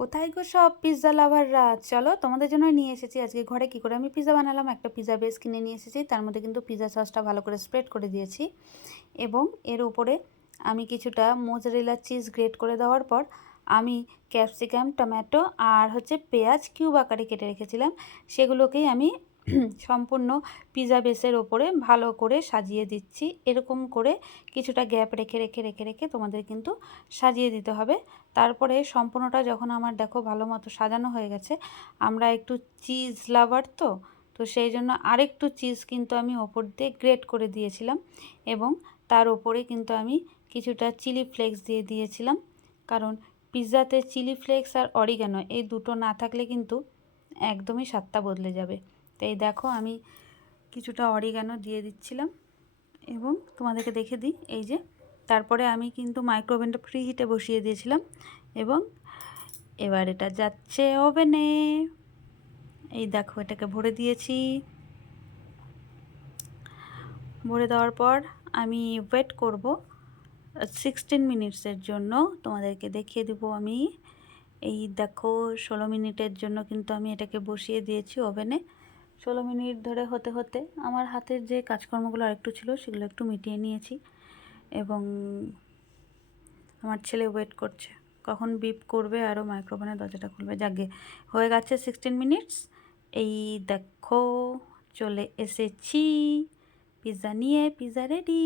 কোথায় গো সব পিৎজা লাভাররা? চলো তোমাদের জন্য নিয়ে এসেছি আজকে ঘরে কি করে আমি পিৎজা বানালাম। একটা পিৎজা বেস কিনে নিয়ে এসেছি, তার মধ্যে কিন্তু পিৎজা সসটা ভালো করে স্প্রেড করে দিয়েছি এবং এর উপরে আমি কিছুটা মোজারেলা চিজ গ্রেট করে দেওয়ার পর আমি ক্যাপসিকাম, টমেটো আর পেঁয়াজ কিউব আকারে কেটে রেখেছিলাম, সেগুলোকেই আমি সম্পূর্ণ পিৎজা বেসের ওপরে ভালো করে সাজিয়ে দিচ্ছি। এরকম করে কিছুটা গ্যাপ রেখে রেখে রেখে রেখে তোমাদের কিন্তু সাজিয়ে দিতে হবে। তারপরে সম্পূর্ণটা যখন আমার দেখো ভালো মতো সাজানো হয়ে গেছে, আমরা একটু চিজ লাভার তো সেই জন্য আরেকটু চিজ কিন্তু আমি ওপর দিয়ে গ্রেট করে দিয়েছিলাম এবং তার ওপরে কিন্তু আমি কিছুটা চিলি ফ্লেক্স দিয়ে দিয়েছিলাম, কারণ পিৎজাতে চিলি ফ্লেক্স আর অরিগানো এই দুটো না থাকলে কিন্তু একদমই স্বাদটা বদলে যাবে। তাই দেখো আমি কিছুটা অরিগানো দিয়ে দিচ্ছিলাম এবং তোমাদেরকে দেখে দিই, এই যে তারপরে আমি কিন্তু মাইক্রোওভেনটা প্রি হিটে বসিয়ে দিয়েছিলাম এবং এবার এটা যাচ্ছে ওভেনে। এই দেখো এটাকে ভরে দিয়েছি। ভরে দেওয়ার পর আমি ওয়েট করব 16 মিনিটসের জন্য। তোমাদেরকে দেখিয়ে দেবো আমি। এই দেখো 16 মিনিটের জন্য কিন্তু আমি এটাকে বসিয়ে দিয়েছি ওভেনে। 16 মিনিট ধরে হতে হতে আমার হাতের যে কাজকর্মগুলো আরেকটু ছিল সেগুলো একটু মিটিয়ে নিয়েছি এবং আমার ছেলে ওয়েট করছে কখন বিপ করবে আরও মাইক্রোওভেনের দরজাটা খুলবে। যাকে হয়ে গেছে 16 মিনিটস। এই দেখো চলে এসেছি পিৎজা নিয়ে, পিৎজা রেডি।